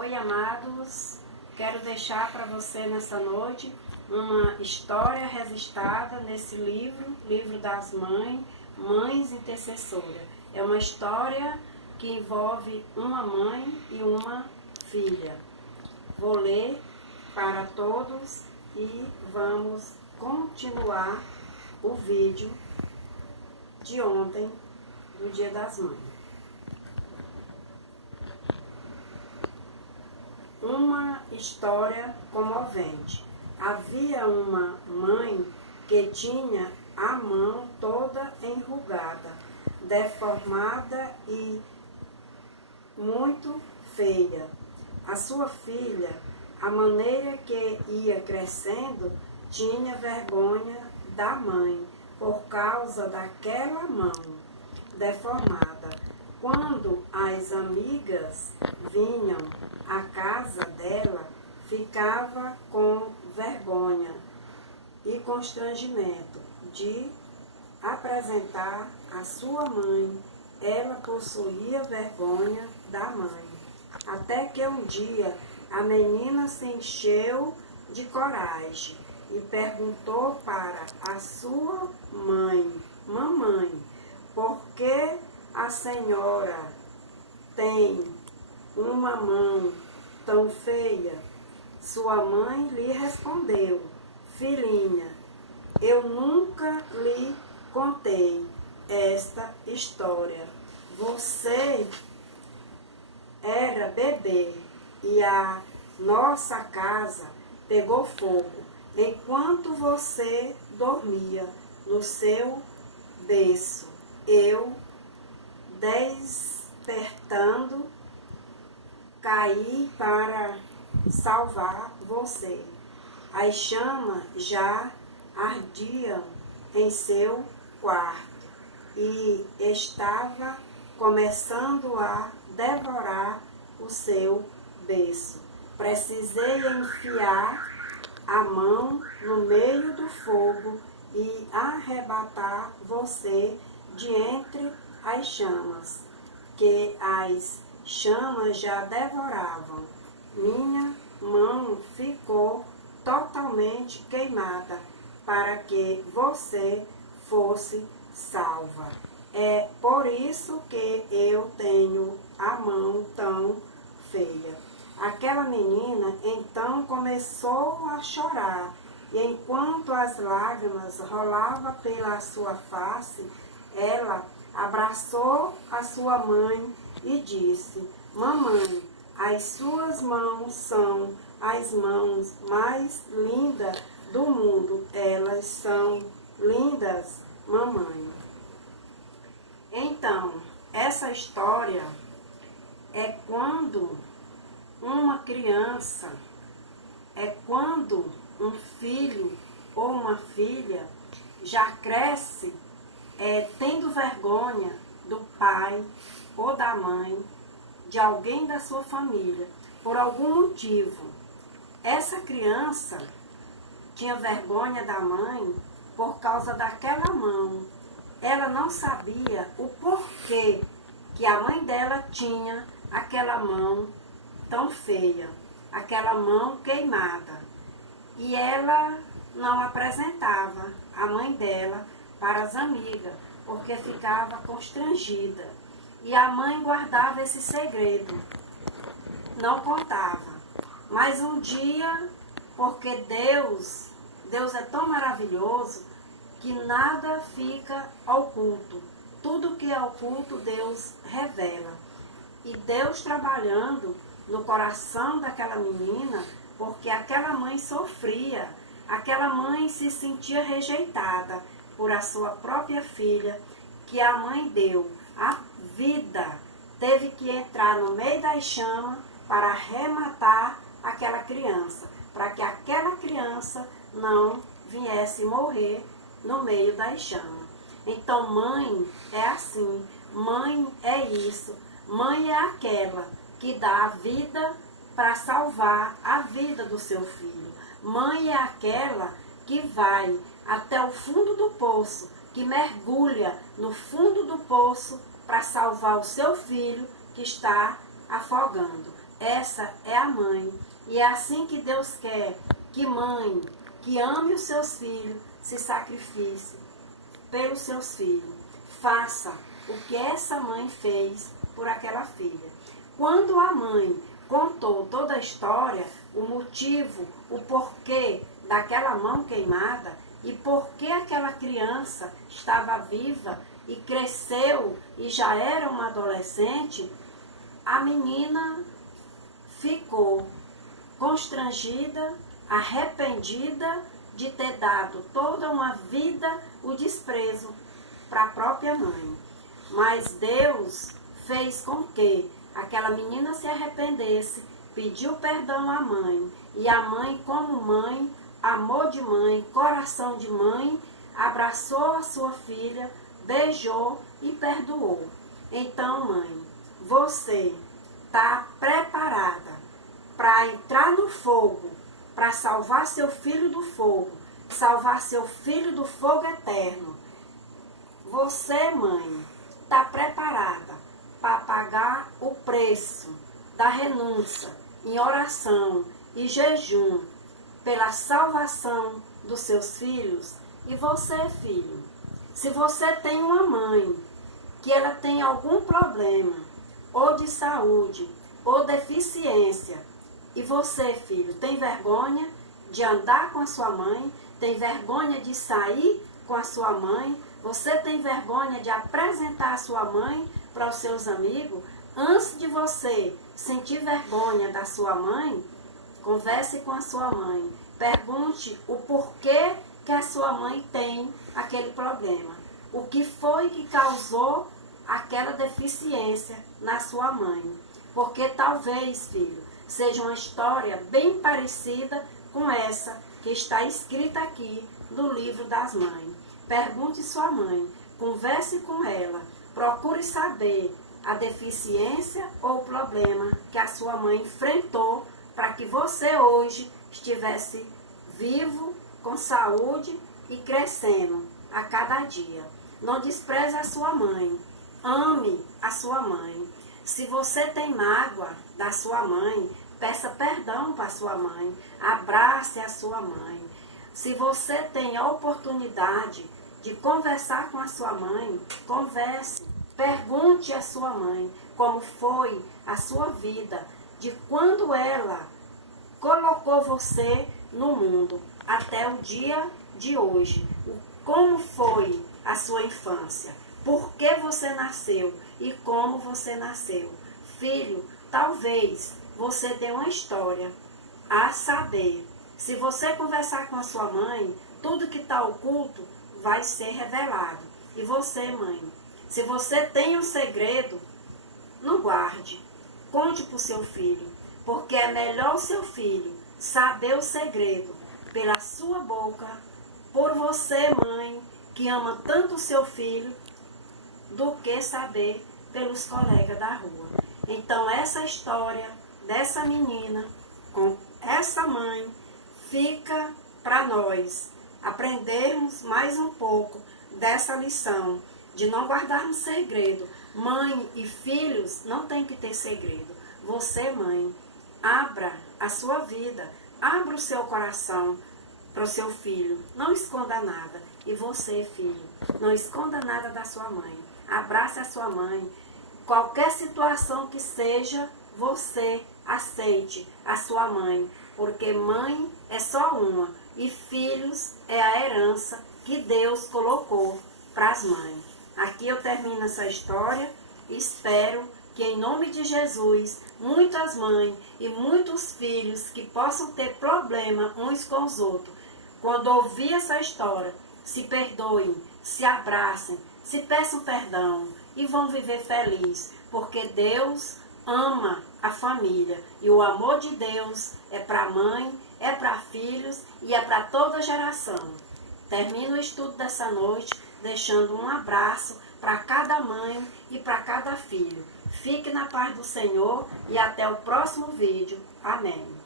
Oi, amados, quero deixar para você nessa noite uma história registrada nesse livro das mães, Mães Intercessoras. É uma história que envolve uma mãe e uma filha. Vou ler para todos e vamos continuar o vídeo de ontem, do Dia das Mães. Uma história comovente. Havia uma mãe que tinha a mão toda enrugada, deformada e muito feia. A sua filha, à maneira que ia crescendo, tinha vergonha da mãe por causa daquela mão deformada. Quando as amigas vinham à casa dela, ficava com vergonha e constrangimento de apresentar a sua mãe. Ela possuía vergonha da mãe. Até que um dia a menina se encheu de coragem e perguntou para a sua mãe: Mamãe, por que a senhora tem uma mão tão feia? Sua mãe lhe respondeu: Filhinha, eu nunca lhe contei esta história. Você era bebê e a nossa casa pegou fogo enquanto você dormia no seu berço. Eu, despertando, caí para salvar você. As chamas já ardiam em seu quarto e estava começando a devorar o seu berço. Precisei enfiar a mão no meio do fogo e arrebatar você de entre as chamas, que as chamas já devoravam. Minha mão ficou totalmente queimada para que você fosse salva. É por isso que eu tenho a mão tão feia. Aquela menina então começou a chorar, e enquanto as lágrimas rolavam pela sua face, ela abraçou a sua mãe e disse: Mamãe, as suas mãos são as mãos mais lindas do mundo. Elas são lindas, mamãe. Então, essa história é quando uma criança, é quando um filho ou uma filha já cresce tendo vergonha do pai ou da mãe, de alguém da sua família, por algum motivo. Essa criança tinha vergonha da mãe por causa daquela mão. Ela não sabia o porquê que a mãe dela tinha aquela mão tão feia, aquela mão queimada. E ela não apresentava a mãe dela para as amigas, porque ficava constrangida. E a mãe guardava esse segredo, não contava. Mas um dia, porque Deus é tão maravilhoso que nada fica oculto. Tudo que é oculto, Deus revela. E Deus trabalhando no coração daquela menina, porque aquela mãe sofria, aquela mãe se sentia rejeitada por a sua própria filha, que a mãe deu a vida, teve que entrar no meio das chamas para arrematar aquela criança, para que aquela criança não viesse morrer no meio das chamas. Então, mãe é assim, mãe é isso, mãe é aquela que dá a vida para salvar a vida do seu filho. Mãe é aquela que vai até o fundo do poço, que mergulha no fundo do poço para salvar o seu filho que está afogando. essa é a mãe. E é assim que Deus quer que mãe, que ame os seus filhos, se sacrifique pelos seus filhos. Faça o que essa mãe fez por aquela filha. Quando a mãe contou toda a história, o motivo, o porquê daquela mão queimada e porquê aquela criança estava viva e cresceu e já era uma adolescente, a menina ficou constrangida, arrependida de ter dado toda uma vida o desprezo para a própria mãe. Mas Deus fez com que aquela menina se arrependesse, pediu perdão à mãe, e a mãe, como mãe, amor de mãe, coração de mãe, abraçou a sua filha, beijou e perdoou. Então, mãe, você está preparada para entrar no fogo, para salvar seu filho do fogo, salvar seu filho do fogo eterno. Você, mãe, está preparada para pagar o preço da renúncia em oração e jejum pela salvação dos seus filhos? E você, filho, se você tem uma mãe que ela tem algum problema, ou de saúde, ou deficiência, e você, filho, tem vergonha de andar com a sua mãe, tem vergonha de sair com a sua mãe, você tem vergonha de apresentar a sua mãe para os seus amigos, antes de você sentir vergonha da sua mãe, converse com a sua mãe, pergunte o porquê que a sua mãe tem aquele problema, o que foi que causou aquela deficiência na sua mãe, porque talvez, filho, seja uma história bem parecida com essa que está escrita aqui no livro das mães. Pergunte sua mãe, converse com ela, procure saber a deficiência ou o problema que a sua mãe enfrentou para que você hoje estivesse vivo, com saúde e crescendo a cada dia. Não despreze a sua mãe, ame a sua mãe. Se você tem mágoa da sua mãe, peça perdão para a sua mãe, abrace a sua mãe. Se você tem a oportunidade de conversar com a sua mãe, converse. Pergunte à sua mãe como foi a sua vida, de quando ela colocou você no mundo até o dia de hoje. Como foi a sua infância, por que você nasceu e como você nasceu. Filho, talvez você tenha uma história a saber. Se você conversar com a sua mãe, tudo que está oculto vai ser revelado. E você, mãe, se você tem um segredo, não guarde. Conte para o seu filho, porque é melhor o seu filho saber o segredo pela sua boca, por você, mãe, que ama tanto o seu filho, do que saber pelos colegas da rua. Então, essa história dessa menina com essa mãe fica para nós aprendermos mais um pouco dessa lição de não guardarmos segredo. Mãe e filhos não tem que ter segredo. Você, mãe, abra a sua vida, abra o seu coração para o seu filho. Não esconda nada. E você, filho, não esconda nada da sua mãe. Abrace a sua mãe. Qualquer situação que seja, você aceite a sua mãe. Porque mãe é só uma. E filhos é a herança que Deus colocou para as mães. Aqui eu termino essa história. Espero que em nome de Jesus, muitas mães e muitos filhos que possam ter problema uns com os outros, quando ouvir essa história, se perdoem, se abracem, se peçam perdão e vão viver felizes, porque Deus ama a família e o amor de Deus é para mãe, é para filhos e é para toda geração. Termino o estudo dessa noite deixando um abraço para cada mãe e para cada filho. Fique na paz do Senhor e até o próximo vídeo. Amém.